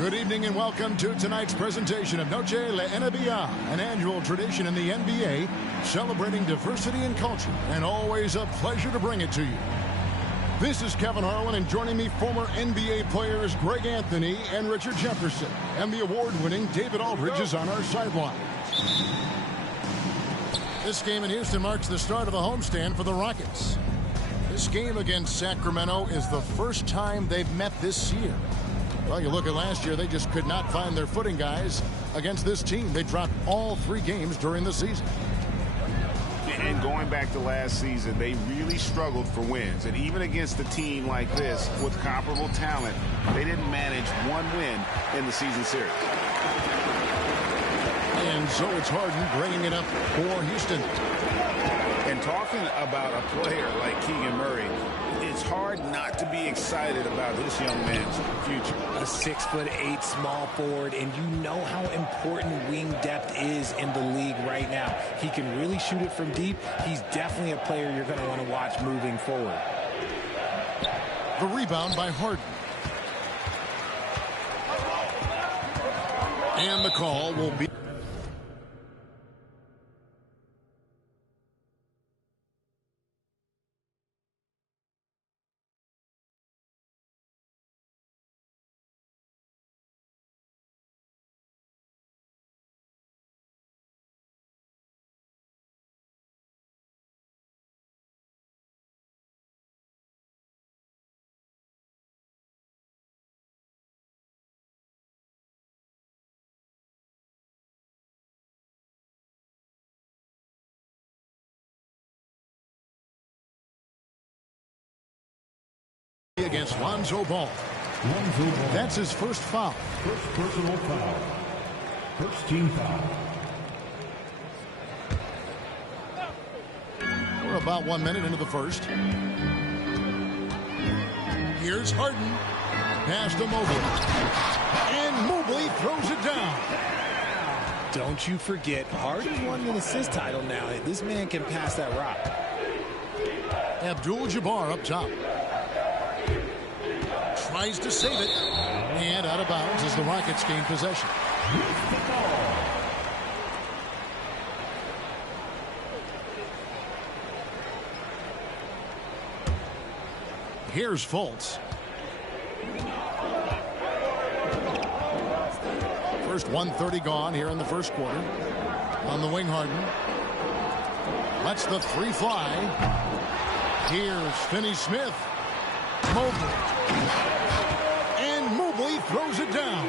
Good evening and welcome to tonight's presentation of Noche La NBA, an annual tradition in the NBA celebrating diversity and culture, and always a pleasure to bring it to you. This is Kevin Harlan, and joining me, former NBA players Greg Anthony and Richard Jefferson, and the award-winning David Aldridge is on our sideline. This game in Houston marks the start of a homestand for the Rockets. This game against Sacramento is the first time they've met this year. Well, you look at last year, they just could not find their footing, guys, against this team. They dropped all 3 games during the season. And going back to last season, they really struggled for wins. And even against a team like this with comparable talent, they didn't manage 1 win in the season series. And so it's Harden bringing it up for Houston. And talking about a player like Keegan Murray, it's hard not to be excited about this young man's future. A 6'8" small forward, and you know how important wing depth is in the league right now. He can really shoot it from deep. He's definitely a player you're going to want to watch moving forward. The rebound by Harden. And the call will be... against Lonzo Ball. That's his first foul. First personal foul. First team foul. We're about 1 minute into the first. Here's Harden. Pass to Mobley. And Mobley throws it down. Don't you forget, Harden won an assist title now. This man can pass that rock. Abdul-Jabbar up top. Tries to save it, and out of bounds as the Rockets gain possession. Here's Fultz. First 1:30 gone here in the first quarter. On the wing, Harden. Lets the 3 fly. Here's Finney-Smith. Mobley. And Mobley throws it down.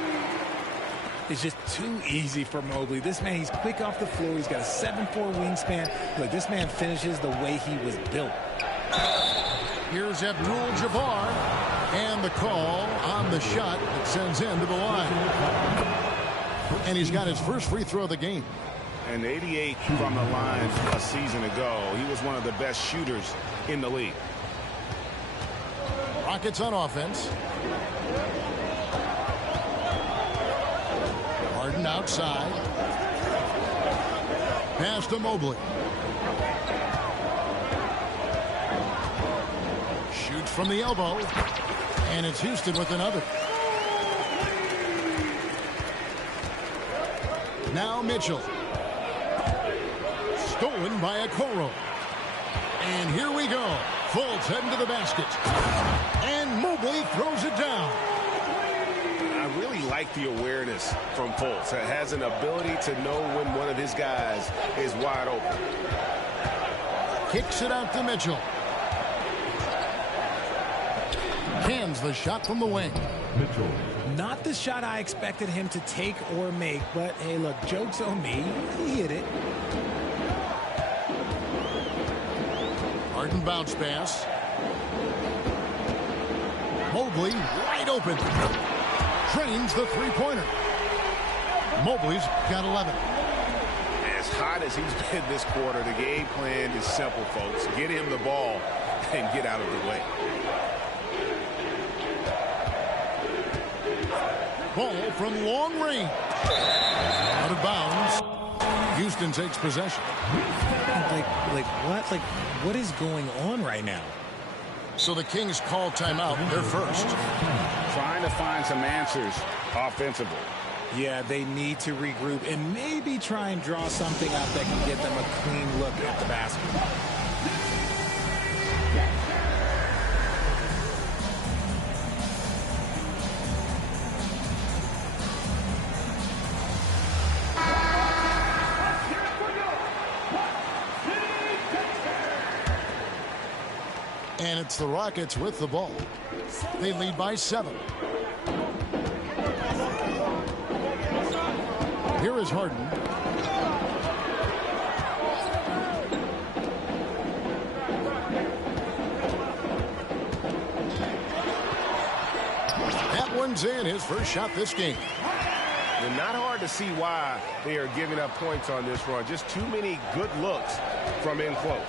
It's just too easy for Mobley. This man, he's quick off the floor. He's got a 7'4" wingspan. Look, this man finishes the way he was built. Here's Abdul-Jabbar. And the call on the shot that sends him to the line. And he's got his first free throw of the game. And 88 from the line a season ago. He was one of the best shooters in the league. Rockets on offense. Harden outside. Pass to Mobley. Shoots from the elbow. And it's Houston with another. Now Mitchell. Stolen by Okoro. And here we go. Fultz heading to the basket. And Mobley throws it down. I really like the awareness from Fultz. It has an ability to know when one of his guys is wide open. Kicks it out to Mitchell. Cans the shot from the wing. Mitchell. Not the shot I expected him to take or make, but hey, look, joke's on me. He hit it. Harden bounce pass. Mobley wide open. Drains the 3-pointer. Mobley's got 11. As hot as he's been this quarter, the game plan is simple, folks. Get him the ball and get out of the way. Ball from long range. Out of bounds. Houston takes possession. What is going on right now? So the Kings call timeout, their first. trying to find some answers offensively. Yeah, they need to regroup and maybe try and draw something up that can get them a clean look at the basket. And it's the Rockets with the ball. They lead by 7. Here is Harden. That one's in, his first shot this game. And not hard to see why they are giving up points on this run. Just too many good looks from in close.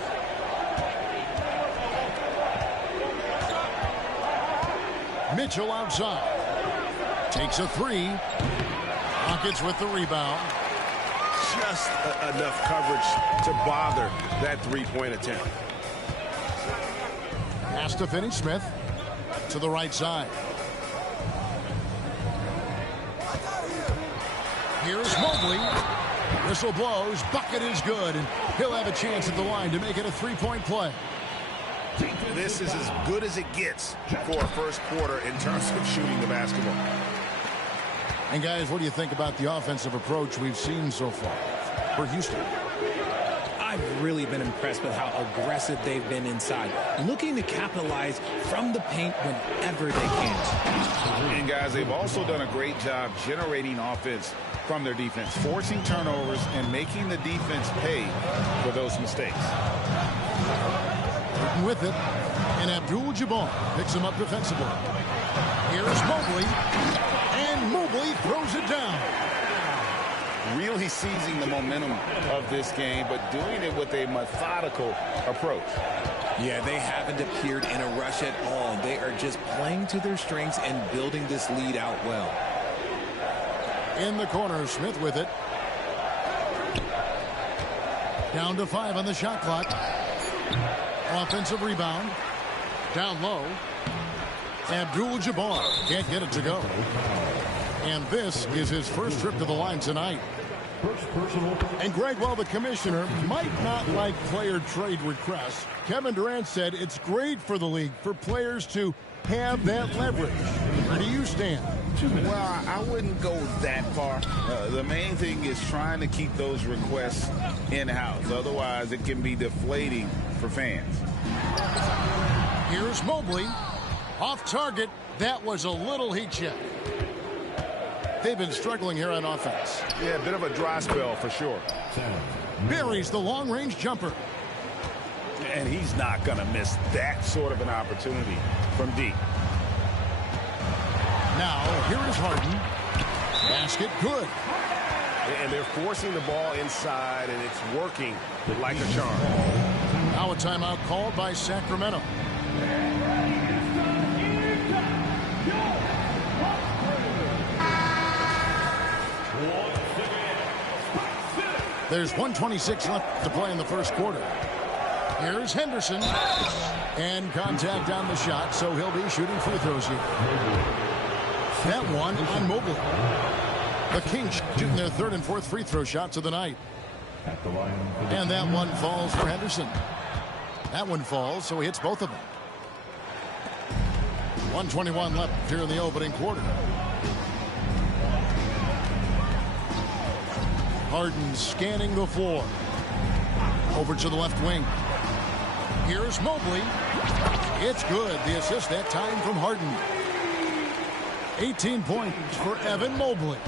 Mitchell outside. Takes a 3. Rockets with the rebound. Just enough coverage to bother that three-point attempt. Pass to Finney-Smith. To the right side. Here's Mobley. Whistle blows. Bucket is good. And he'll have a chance at the line to make it a 3-point play. This is as good as it gets for a first quarter in terms of shooting the basketball. And guys, what do you think about the offensive approach we've seen so far for Houston? I've really been impressed with how aggressive they've been inside, looking to capitalize from the paint whenever they can. And guys, they've also done a great job generating offense from their defense, forcing turnovers and making the defense pay for those mistakes. With it, and Abdul-Jabbar picks him up defensively. Here's Mobley, and Mobley throws it down. Really seizing the momentum of this game, but doing it with a methodical approach. Yeah, they haven't appeared in a rush at all. They are just playing to their strengths and building this lead out well. In the corner, Smith with it. Down to 5 on the shot clock. Offensive rebound. Down low. Abdul-Jabbar can't get it to go. And this is his first trip to the line tonight. And Greg, while the commissioner might not like player trade requests, Kevin Durant said it's great for the league for players to have that leverage. Where do you stand? Well, I wouldn't go that far. The main thing is trying to keep those requests in-house. Otherwise, it can be deflating for fans. Here's Mobley. Off target. That was a little heat check. They've been struggling here on offense. Yeah, a bit of a dry spell for sure. Buries the long-range jumper. And he's not going to miss that sort of an opportunity from deep. Now, here is Harden. Basket good. And they're forcing the ball inside, and it's working like a charm. Now a timeout called by Sacramento. There's 1:26 left to play in the first quarter. Here's Henderson. And contact on the shot, so he'll be shooting free throws here. That one on Mobley. The Kings shooting their third and fourth free throw shots of the night. And that one falls for Henderson. That one falls, so he hits both of them. 1:21 left here in the opening quarter. Harden scanning the floor. Over to the left wing. Here's Mobley. It's good. The assist that time from Harden. 18 points for Evan Mobley.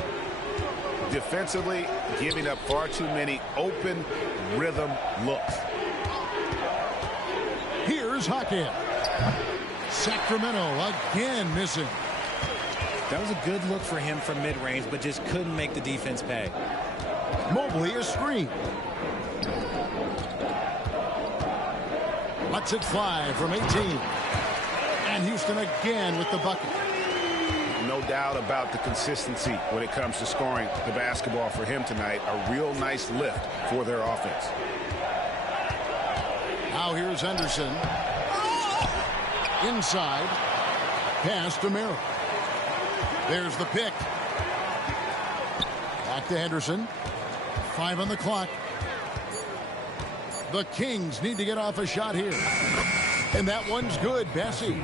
Defensively, giving up far too many open rhythm looks. Here's Hackett. Sacramento again missing. That was a good look for him from mid-range, but just couldn't make the defense pay. Mobley a screen. Lets it fly from 18. And Houston again with the bucket. No doubt about the consistency when it comes to scoring the basketball for him tonight. A real nice lift for their offense. Now here's Henderson. Inside. Pass to Merrill. There's the pick. Back to Henderson. 5 on the clock. The Kings need to get off a shot here. And that one's good. Bessie.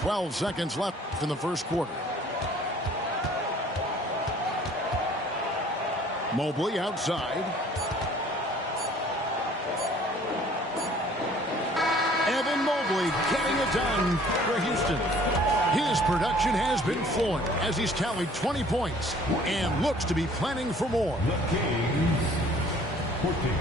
12 seconds left in the first quarter. Mobley outside. Evan Mobley getting it done for Houston. His production has been flowing as he's tallied 20 points and looks to be planning for more. The Kings, 14.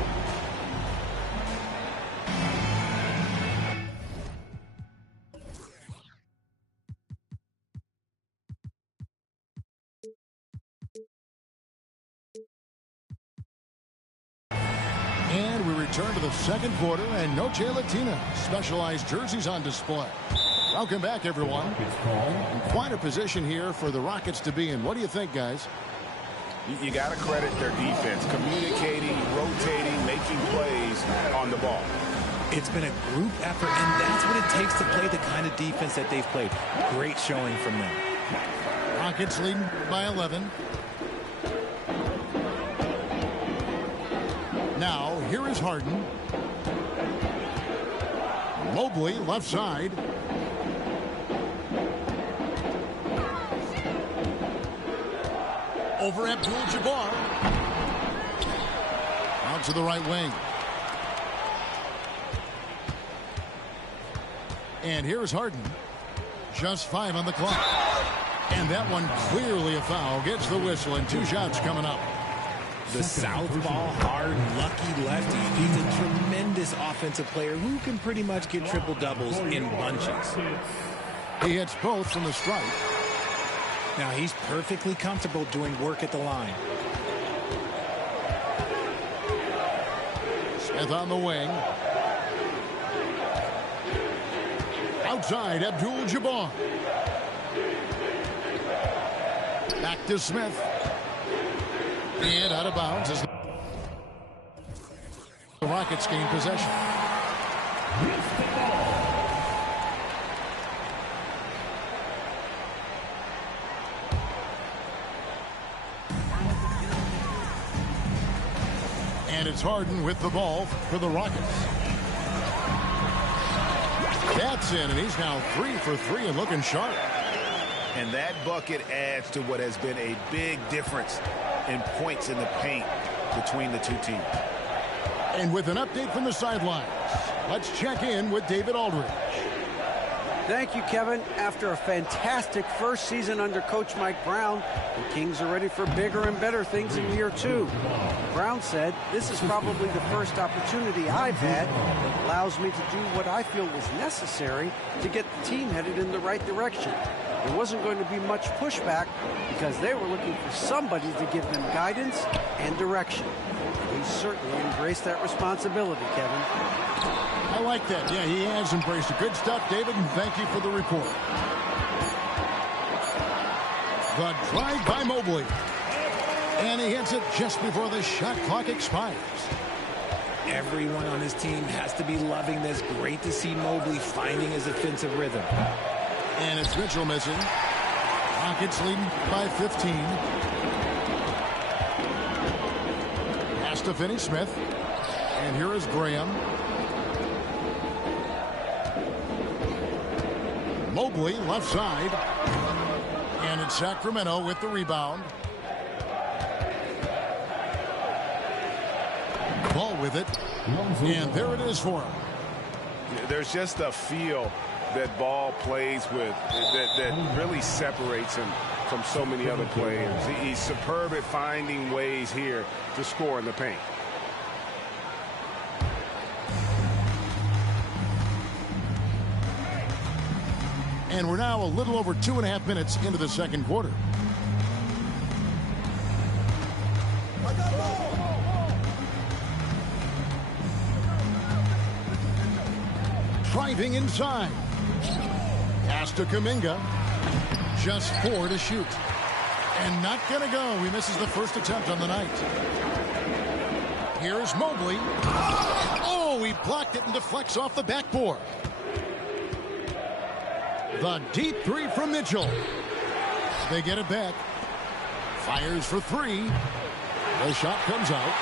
And we return to the second quarter, and Noche Latina specialized jerseys on display. Welcome back, everyone. Quite a position here for the Rockets to be in. What do you think, guys? You got to credit their defense, communicating, rotating, making plays on the ball. It's been a group effort, and that's what it takes to play the kind of defense that they've played. Great showing from them. Rockets leading by 11. Now, here is Harden. Mobley, left side. Over Abdul-Jabbar. Out to the right wing. And here's Harden. Just 5 on the clock. And that one clearly a foul. Gets the whistle, and 2 shots coming up. The southpaw, hard, lucky lefty. He's a tremendous offensive player who can pretty much get triple-doubles in bunches. He hits both from the stripe. Now he's perfectly comfortable doing work at the line. Smith on the wing. Outside, Abdul-Jabbar. Back to Smith. And out of bounds as the Rockets gain possession. And it's Harden with the ball for the Rockets. That's in, and he's now 3 for 3 and looking sharp. And that bucket adds to what has been a big difference in points in the paint between the two teams. And with an update from the sidelines, let's check in with David Aldridge. Thank you, Kevin. After a fantastic first season under Coach Mike Brown, the Kings are ready for bigger and better things in year 2. Brown said, "This is probably the first opportunity I've had that allows me to do what I feel was necessary to get the team headed in the right direction. There wasn't going to be much pushback because they were looking for somebody to give them guidance and direction." He certainly embraced that responsibility, Kevin. I like that. Yeah, he has embraced it. Good stuff, David, and thank you for the report. The drive by Mobley. And he hits it just before the shot clock expires. Everyone on his team has to be loving this. Great to see Mobley finding his offensive rhythm. And it's Mitchell missing. Rockets leading by 15. Has to finish Smith. And here is Graham. Mobley left side. And it's Sacramento with the rebound. Ball with it. And there it is for him. There's just a feel that Ball plays with that really separates him from so many other players. He's superb at finding ways here to score in the paint. And we're now a little over 2.5 minutes into the second quarter. Driving inside. Pass to Kuminga. Just 4 to shoot. And not going to go. He misses the first attempt on the night. Here's Mobley. Oh, he blocked it and deflects off the backboard. The deep three from Mitchell. They get it back. Fires for three. The shot comes out.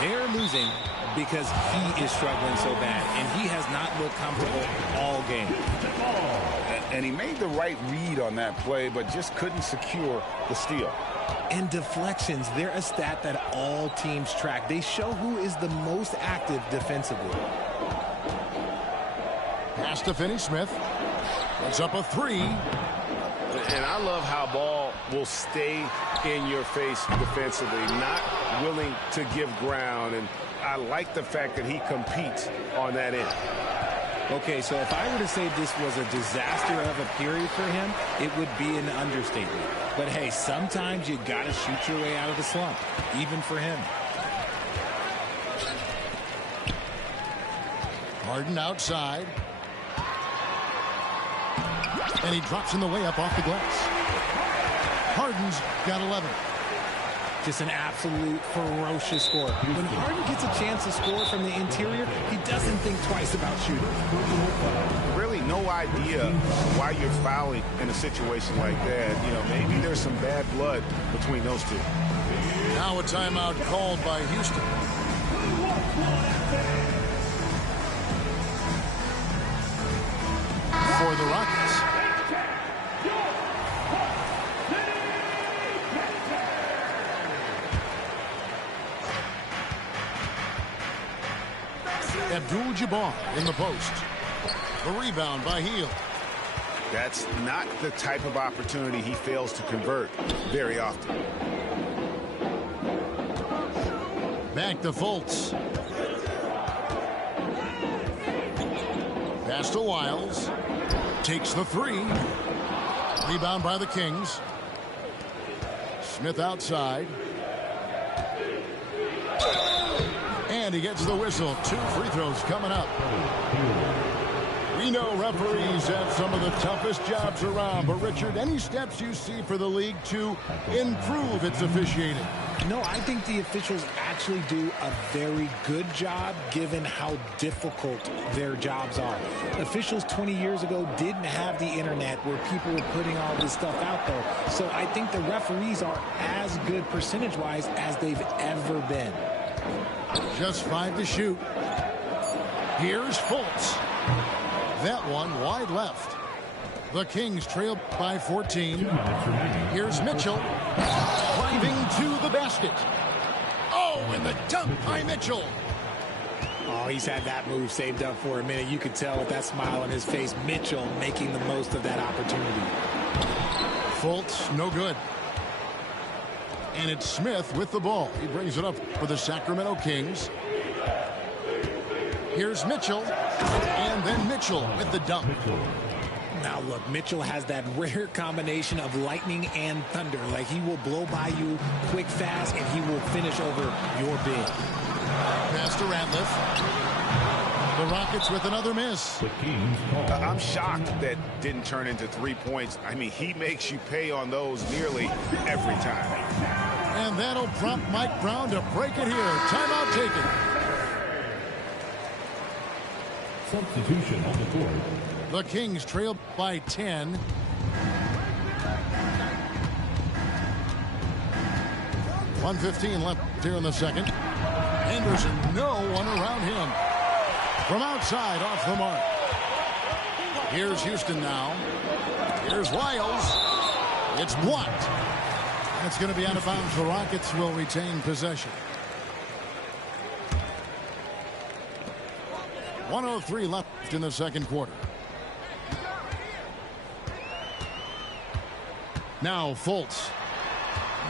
They're losing because he is struggling so bad, and he has not looked comfortable all game. And he made the right read on that play, but just couldn't secure the steal. And deflections, they're a stat that all teams track. They show who is the most active defensively. Pass to Finney-Smith. Puts up a three. And I love how Ball will stay in your face defensively, not willing to give ground. And I like the fact that he competes on that end. Okay, so if I were to say this was a disaster of a period for him, it would be an understatement. But hey, sometimes you got to shoot your way out of the slump, even for him. Harden outside. And he drops in the layup off the glass. Harden's got 11. Just an absolute ferocious score. When Harden gets a chance to score from the interior, he doesn't think twice about shooting. Really no idea why you're fouling in a situation like that. You know, maybe there's some bad blood between those two. Now a timeout called by Houston. For the Rockets. Abdul-Jabbar in the post. The rebound by Hield. That's not the type of opportunity he fails to convert very often. Back to Fultz. Pass to Wiles. Takes the three. Rebound by the Kings. Smith outside. And he gets the whistle. 2 free throws coming up. We know referees have some of the toughest jobs around, but Richard, any steps you see for the league to improve its officiating? No, I think the officials actually do a very good job given how difficult their jobs are. Officials 20 years ago didn't have the internet where people were putting all this stuff out there. So I think the referees are as good percentage-wise as they've ever been. Just 5 to shoot. Here's Fultz. That one wide left. The Kings trail by 14. Here's Mitchell. Driving to the basket. Oh, and the dunk by Mitchell. Oh, he's had that move saved up for a minute. You could tell with that smile on his face, Mitchell making the most of that opportunity. Fultz, no good. And it's Smith with the ball. He brings it up for the Sacramento Kings. Here's Mitchell. And then Mitchell with the dunk. Now, look, Mitchell has that rare combination of lightning and thunder. Like, he will blow by you quick, fast, and he will finish over your big. Pass to Ratliff. The Rockets with another miss. I'm shocked that didn't turn into 3 points. I mean, he makes you pay on those nearly every time. And that'll prompt Mike Brown to break it here. Timeout taken. Substitution on the court. The Kings trail by 10. .115 left here in the second. Henderson, no one around him. From outside, off the mark. Here's Houston now. Here's Wiles. It's blocked. That's going to be out of bounds. The Rockets will retain possession. 1:03 left in the second quarter. Now Fultz.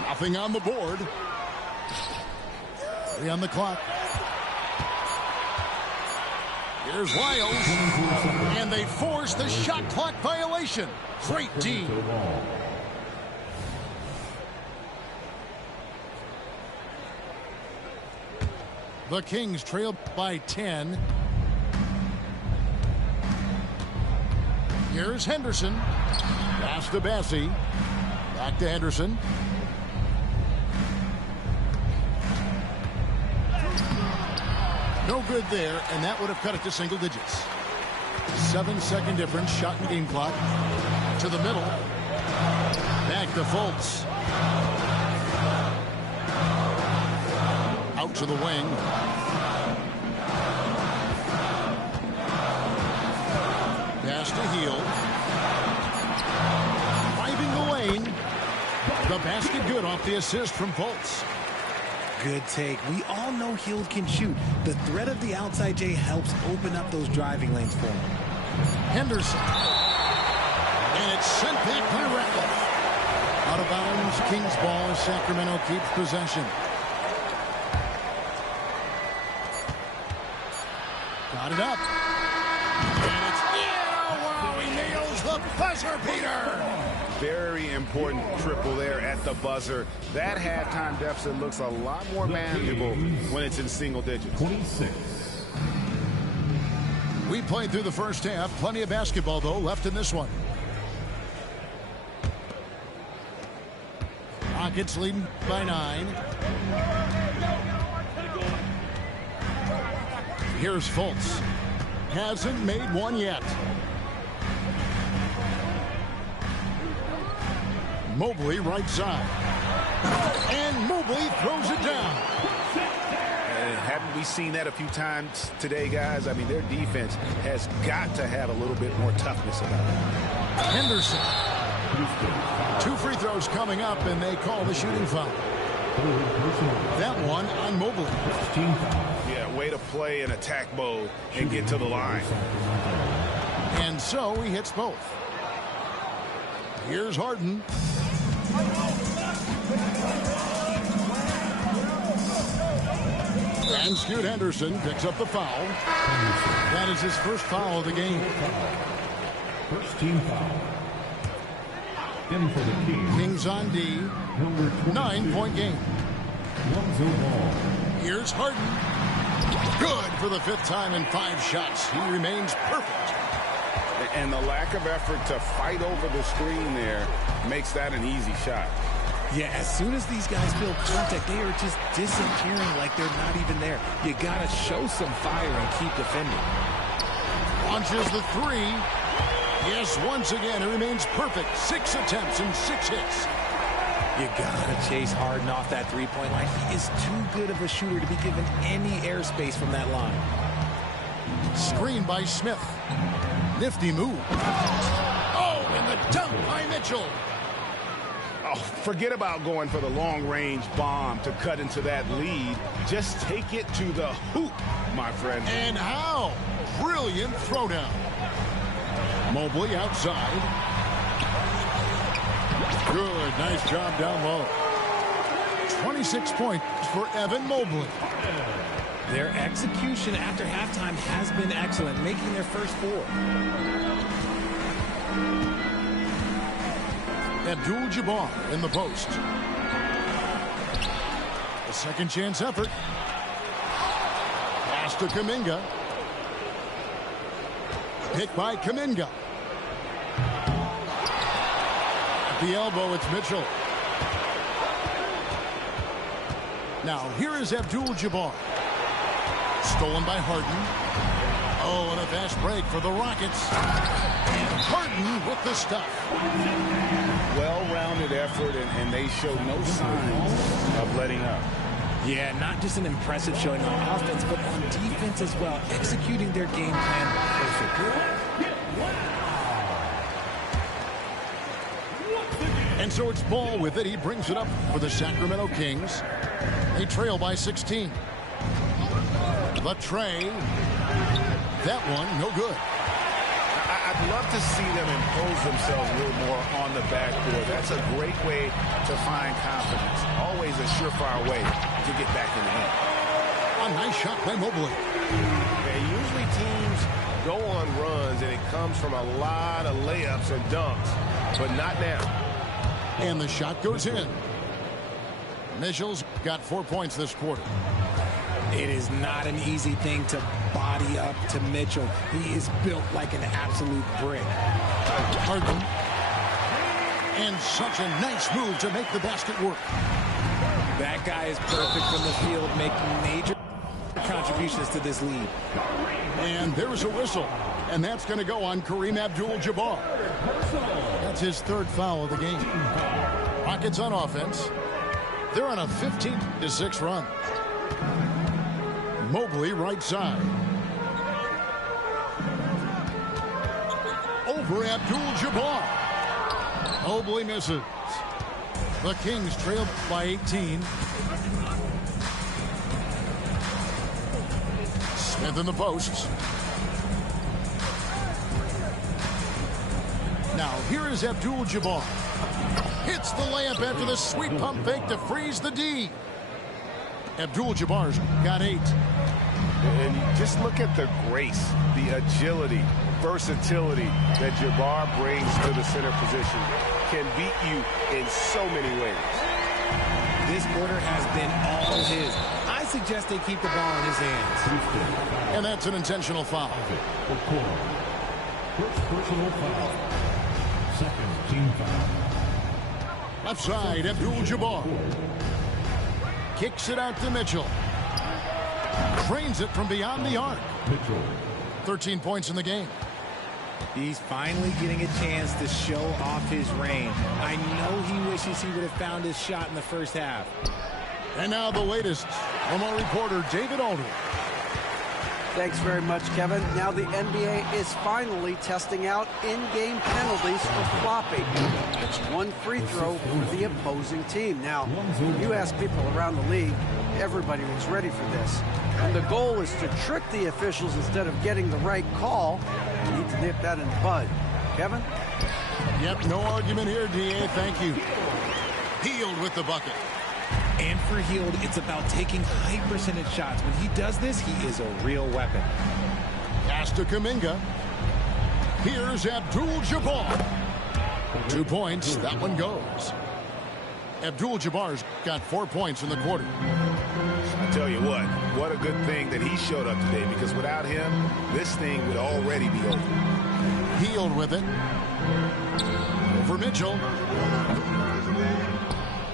Nothing on the board. 3 on the clock. Here's Wiles. And they force the shot clock violation. Great D. The Kings trail by 10. Here's Henderson. Pass to Bassie. Back to Henderson. No good there, and that would have cut it to single digits. 7-second difference. Shot and game clock. To the middle. Back to Fultz. Out to the wing. Pass to Hield. Driving the lane. The basket good off the assist from Fultz. Good take. We all know Hield can shoot. The threat of the outside J helps open up those driving lanes for him. Henderson. And it's sent back by Ratliff. Out of bounds. Kings ball as Sacramento keeps possession. Got it up. And it's wow, he nails the buzzer beater. Very important triple there at the buzzer. That halftime deficit looks a lot more manageable when it's in single digits. 26. We played through the first half. Plenty of basketball, though, left in this one. Rockets leading by 9. Here's Fultz. Hasn't made one yet. Mobley right side. And Mobley throws it down. And haven't we seen that a few times today, guys? I mean, their defense has got to have a little bit more toughness about it. Henderson. 2 free throws coming up, and they call the shooting foul. That one on Mobley. Yeah, way to play an attack mode and get to the line. And so he hits both. Here's Harden. And Scoot Henderson picks up the foul. That is his first foul of the game. First team foul. In for the Kings. Kings on D. 9-point game. Here's Harden. Good for the 5th time in 5 shots. He remains perfect. And the lack of effort to fight over the screen there makes that an easy shot. Yeah, as soon as these guys feel contact, they are just disappearing like they're not even there. You got to show some fire and keep defending. Launches the 3. Yes, once again, it remains perfect. 6 attempts and 6 hits. You got to chase Harden off that three-point line. He is too good of a shooter to be given any airspace from that line. Screened by Smith. Nifty move. Oh, and the dunk by Mitchell. Oh, forget about going for the long-range bomb to cut into that lead. Just take it to the hoop, my friend. And how? Brilliant throwdown. Mobley outside. Good, nice job down low. 26 points for Evan Mobley. Their execution after halftime has been excellent, making their first 4. Abdul-Jabbar in the post. A second chance effort. Pass to Kuminga. Pick by Kuminga. At the elbow, it's Mitchell. Now, here is Abdul-Jabbar. Stolen by Harden. Oh, and a fast break for the Rockets. And Harden with the stuff. Well-rounded effort, and they show no signs of letting up. Yeah, not just an impressive showing on offense, but on defense as well, executing their game plan perfectly. And so it's Ball with it. He brings it up for the Sacramento Kings. They trail by 16. The tray. That one, no good. I'd love to see them impose themselves a little more on the backboard. That's a great way to find confidence. Always a surefire way to get back in the game. A nice shot by Mobley. And usually teams go on runs, and it comes from a lot of layups and dunks, but not now. And the shot goes in. Mitchell's got 4 points this quarter. It is not an easy thing to body up to Mitchell. He is built like an absolute brick. Harden. And such a nice move to make the basket work. That guy is perfect from the field, making major contributions to this lead. And there's a whistle. And that's going to go on Kareem Abdul-Jabbar. That's his third foul of the game. Rockets on offense. They're on a 15-6 run. Mobley right side. Over Abdul-Jabbar. Mobley misses. The Kings trail by 18. Smith in the posts. Now here is Abdul-Jabbar. Hits the layup after the sweet pump fake to freeze the D. Abdul-Jabbar's got 8. And just look at the grace, the agility, versatility that Jabbar brings to the center position. Can beat you in so many ways. This quarter has been all his. I suggest they keep the ball in his hands. And that's an intentional foul. First personal foul. Second team foul. Left side, Abdul-Jabbar. Kicks it out to Mitchell. Trains it from beyond the arc. Mitchell. 13 points in the game. He's finally getting a chance to show off his range. I know he wishes he would have found his shot in the first half. And now the latest from our reporter, David Aldridge. Thanks very much, Kevin. Now the NBA is finally testing out in-game penalties for flopping. It's one free throw for the opposing team. Now, you ask people around the league, everybody was ready for this. And the goal is to trick the officials instead of getting the right call. You need to nip that in the bud. Kevin? Yep, no argument here, DA. Thank you. Healed with the bucket. And for Hield, it's about taking high percentage shots. When he does this, he is a real weapon. Pass to Kuminga. Here's Abdul-Jabbar. 2 points. That one goes. Abdul-Jabbar's got 4 points in the quarter. I tell you what a good thing that he showed up today, because without him, this thing would already be over. Healed with it. Over Mitchell.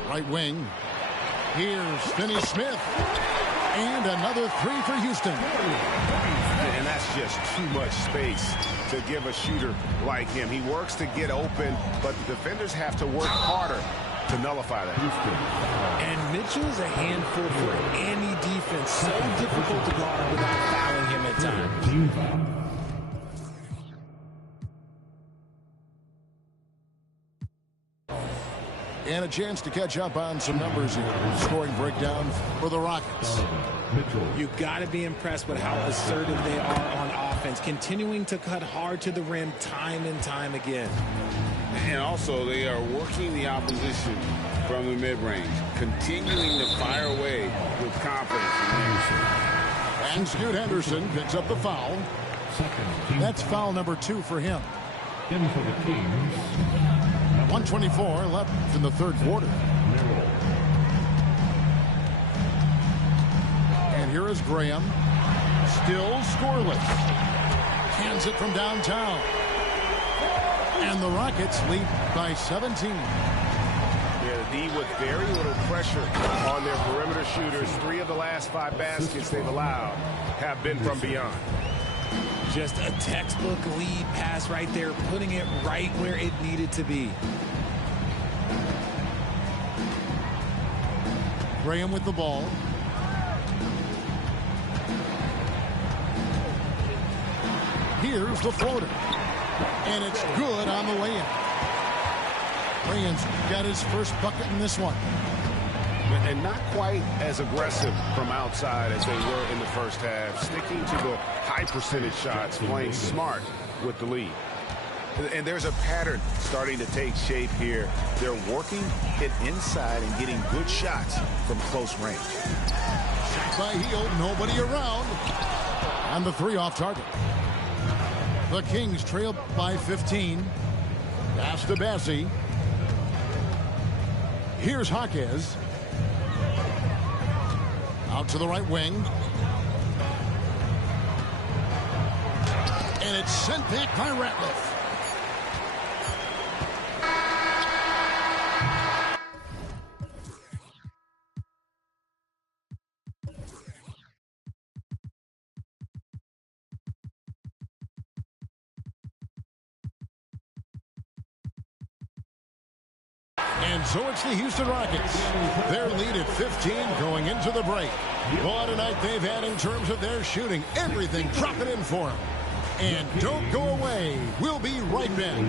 Right wing. Here's Finney Smith. And another 3 for Houston. And that's just too much space to give a shooter like him. He works to get open, but the defenders have to work harder to nullify that. And Mitchell's a handful for any defense. So difficult to guard without fouling him at times. Team foul. And a chance to catch up on some numbers here. Scoring breakdown for the Rockets. Mitchell. You've got to be impressed with how assertive they are on offense, continuing to cut hard to the rim time and time again. And also, they are working the opposition from the mid-range, continuing to fire away with confidence. And Scoot Henderson picks up the foul. Second team. That's foul number 2 for him. In for the Kings. 124 left in the third quarter. And here is Graham. Still scoreless. Hands it from downtown. And the Rockets lead by 17. Yeah, the D with very little pressure on their perimeter shooters. 3 of the last 5 baskets they've allowed have been from beyond. Just a textbook lead pass right there, putting it right where it needed to be. Graham with the ball. Here's the floater. And it's good on the way in. Graham's got his first bucket in this one. And not quite as aggressive from outside as they were in the first half. Sticking to the high percentage shots, playing smart with the lead. And there's a pattern starting to take shape here. They're working it inside and getting good shots from close range. Shot by Hield, nobody around. And the 3 off target. The Kings trail by 15. Pass to Bassie. Here's Jaquez. Out to the right wing. And it's sent back by Ratliff. And so it's the Houston Rockets. Their lead at 15 going into the break. What a night they've had in terms of their shooting. Everything dropping in for them. And don't go away. We'll be right back.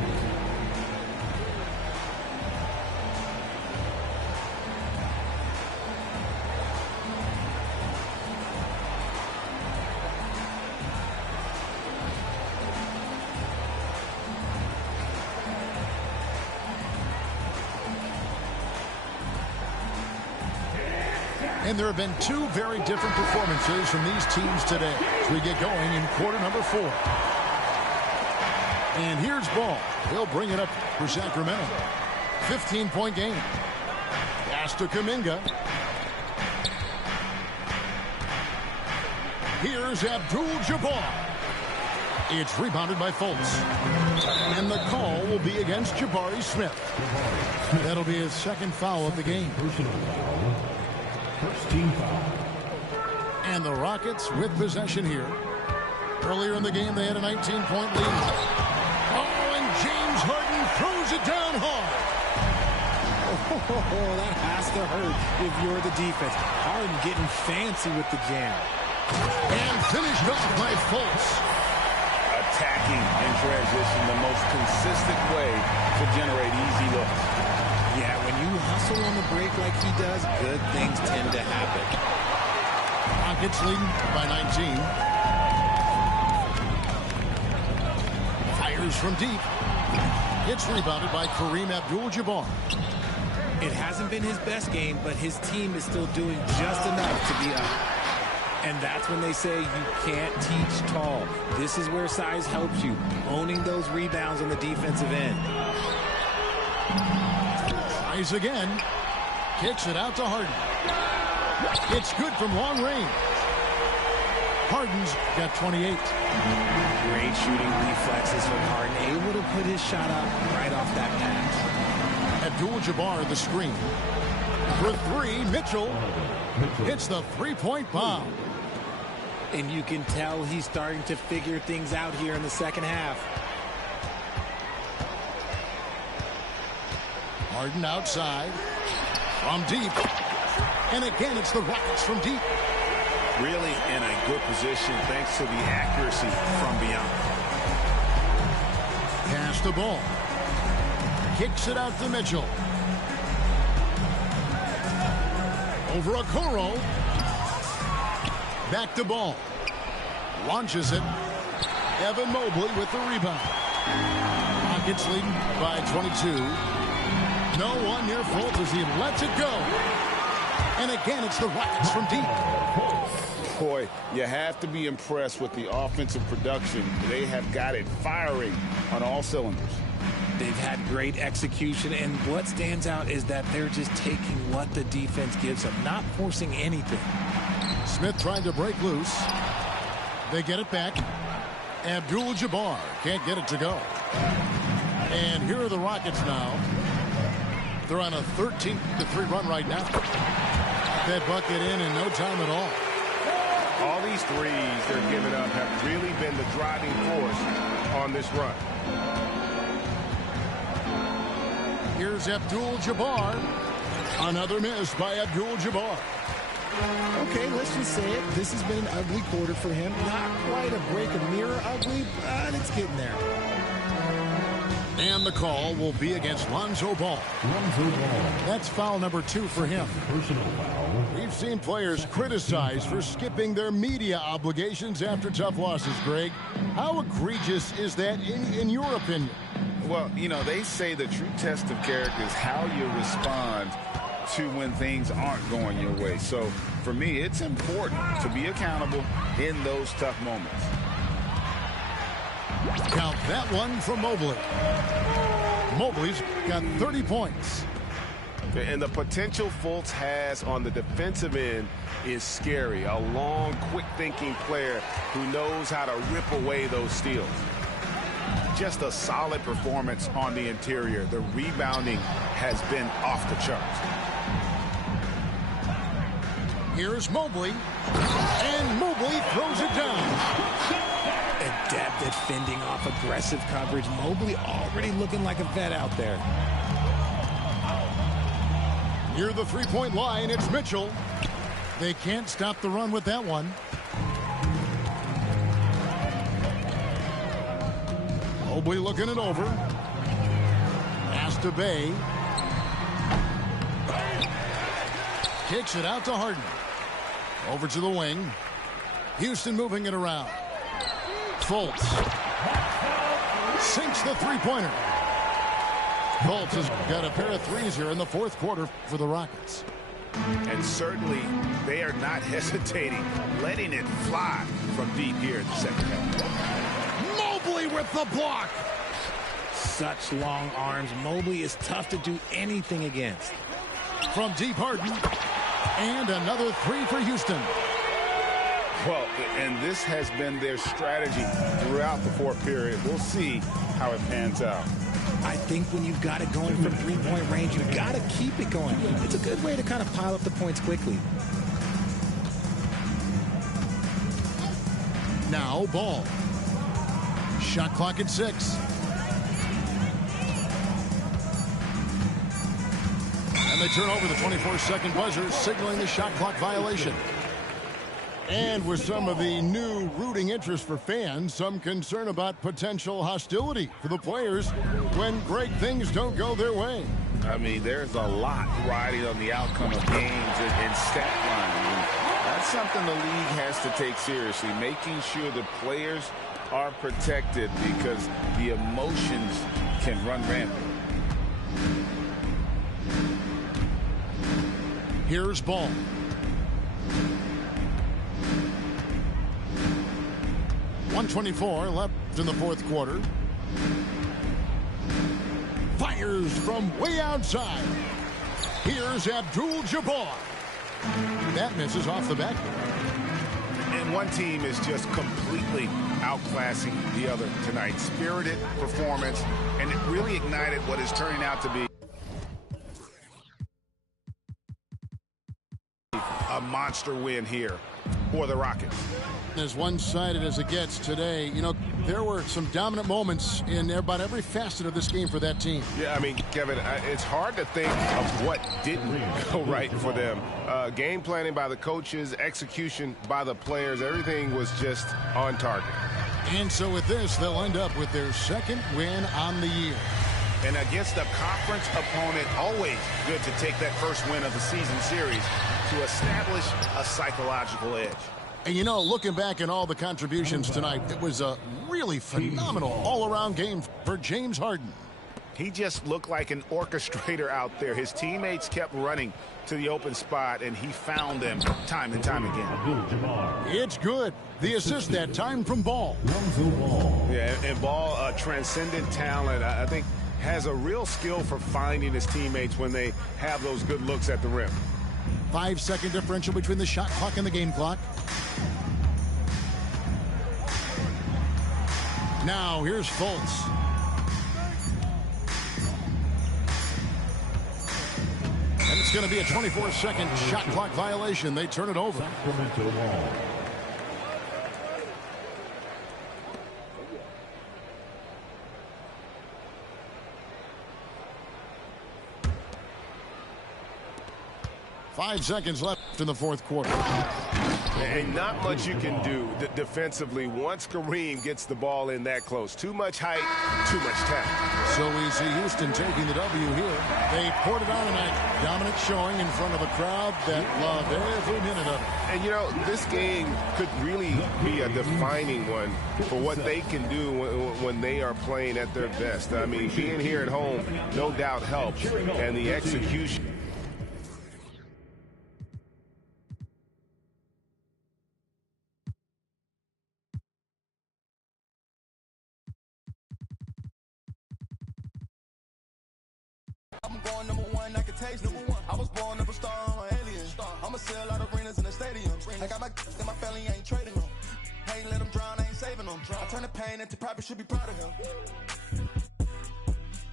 And there have been two very different performances from these teams today as we get going in quarter number 4. And here's Ball. He'll bring it up for Sacramento. 15-point game. Pass to Kuminga. Here's Abdul-Jabbar. It's rebounded by Fultz. And the call will be against Jabari Smith. That'll be his second foul of the game. First team foul. And the Rockets with possession here. Earlier in the game, they had a 19-point lead. Oh, and James Harden throws it down hard. Oh, that has to hurt if you're the defense. Harden getting fancy with the jam. And finished off by Fultz. Attacking in transition, the most consistent way to generate easy looks. Yeah, when you hustle on the break like he does, good things tend to happen. Rockets leading by 19. Fires from deep. It's rebounded by Kareem Abdul-Jabbar. It hasn't been his best game, but his team is still doing just enough to be up. And that's when they say you can't teach tall. This is where size helps you, owning those rebounds on the defensive end. Tries again. Kicks it out to Harden. It's good from long range. Harden's got 28. Great shooting reflexes from Harden. Able to put his shot up right off that pass. Abdul-Jabbar the screen. For three, Mitchell hits the three-point bomb. And you can tell he's starting to figure things out here in the second half. Harden outside. From deep. And again, it's the Rockets from deep. Really in a good position thanks to the accuracy from beyond. Pass the ball. Kicks it out to Mitchell. Over Okoro. Back to Ball. Launches it. Evan Mobley with the rebound. Rockets leading by 22. No one near Fultz as he lets it go. And again, it's the Rockets from deep. Boy, you have to be impressed with the offensive production. They have got it firing on all cylinders. They've had great execution, and what stands out is that they're just taking what the defense gives them, not forcing anything. Smith trying to break loose. They get it back. Abdul-Jabbar can't get it to go. And here are the Rockets now. They're on a 13-3 run right now. That bucket in no time at all. All these threes they're giving up have really been the driving force on this run. Here's Abdul-Jabbar. Another miss by Abdul-Jabbar. Okay, let's just say it. This has been an ugly quarter for him. Not quite a break a mirror ugly, but it's getting there. And the call will be against Lonzo Ball. That's foul number 2 for him. Personal foul. We've seen players criticized for skipping their media obligations after tough losses, Greg. How egregious is that in your opinion? Well, you know, they say the true test of character is how you respond to when things aren't going your way. So, for me, it's important to be accountable in those tough moments. Count that one for Mobley. Mobley's got 30 points. And the potential Fultz has on the defensive end is scary. A long, quick-thinking player who knows how to rip away those steals. Just a solid performance on the interior. The rebounding has been off the charts. Here's Mobley. And Mobley throws it down. Adept at fending off aggressive coverage. Mobley already looking like a vet out there. Near the three-point line, it's Mitchell. They can't stop the run with that one. Mobley looking it over. Pass to Bay. Kicks it out to Harden. Over to the wing. Houston moving it around. Fultz sinks the three-pointer. Fultz has got a pair of threes here in the fourth quarter for the Rockets. And certainly they are not hesitating, letting it fly from deep here in the second half. Mobley with the block. Such long arms. Mobley is tough to do anything against. From deep, Harden. And another three for Houston. Well, and this has been their strategy throughout the fourth period. We'll see how it pans out. I think when you've got it going from three-point range, you've got to keep it going. It's a good way to kind of pile up the points quickly. Now Ball. Shot clock at 6. And they turn over the 24-second buzzer, signaling the shot clock violation. And with some of the new rooting interest for fans, some concern about potential hostility for the players when great things don't go their way. I mean, there's a lot riding on the outcome of games and stat lines. And that's something the league has to take seriously, making sure the players are protected because the emotions can run rampant. Here's Ball. .124 left in the fourth quarter. Fires from way outside. Here's Abdul-Jabbar. That misses off the back. And one team is just completely outclassing the other tonight. Spirited performance, and it really ignited what is turning out to be a monster win here for the Rockets. As one-sided as it gets today, you know, there were some dominant moments in about every facet of this game for that team. Yeah, I mean, Kevin, it's hard to think of what didn't go right for them. Game planning by the coaches, execution by the players, everything was just on target. And so with this, they'll end up with their second win on the year. And against a conference opponent, always good to take that first win of the season series to establish a psychological edge. And, you know, looking back at all the contributions tonight, it was a really phenomenal all-around game for James Harden. He just looked like an orchestrator out there. His teammates kept running to the open spot, and he found them time and time again. It's good. The assist that time from Ball. Yeah, and Ball, a transcendent talent, I think, has a real skill for finding his teammates when they have those good looks at the rim. 5-second differential between the shot clock and the game clock. Now here's Fultz. And it's going to be a 24-second shot clock violation. They turn it over. 5 seconds left in the fourth quarter. And not much you can do defensively once Kareem gets the ball in that close. Too much height, too much talent. So we see Houston taking the W here. They poured it on tonight. Dominant showing in front of a crowd that loved every minute of it. And, you know, this game could really be a defining one for what they can do when they are playing at their best. I mean, being here at home no doubt helps. And the execution. I'm going number one, I can taste number one. I was born of a star, I'm an alien. I'ma sell out arenas in the stadium. I got my and my family ain't trading them. I ain't let them drown, I ain't saving them. I turn the pain into profit, should be proud of him.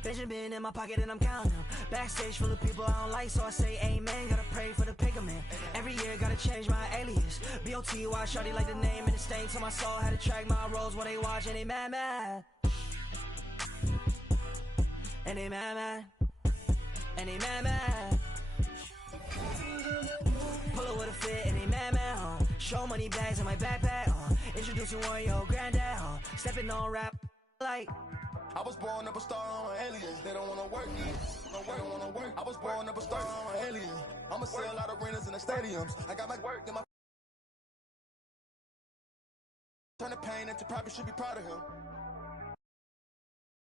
Benjamin in my pocket and I'm counting them. Backstage full of people I don't like, so I say amen. Gotta pray for the pigment. Every year gotta change my alias. B-O-T-Y, shawty like the name and the stain to my soul. Had to track my roles while they watch and they mad. And they mad. And they mad. Pull up with a fit and a man, show money bags in my backpack, introducing one your granddad, stepping on rap like I was born up a star, I'm an alien. They don't wanna work, they don't wanna work. I was born up a star, I'm an alien. I'ma sell out arenas in the stadiums. I got my work in my turn the pain into profit, should be proud of him.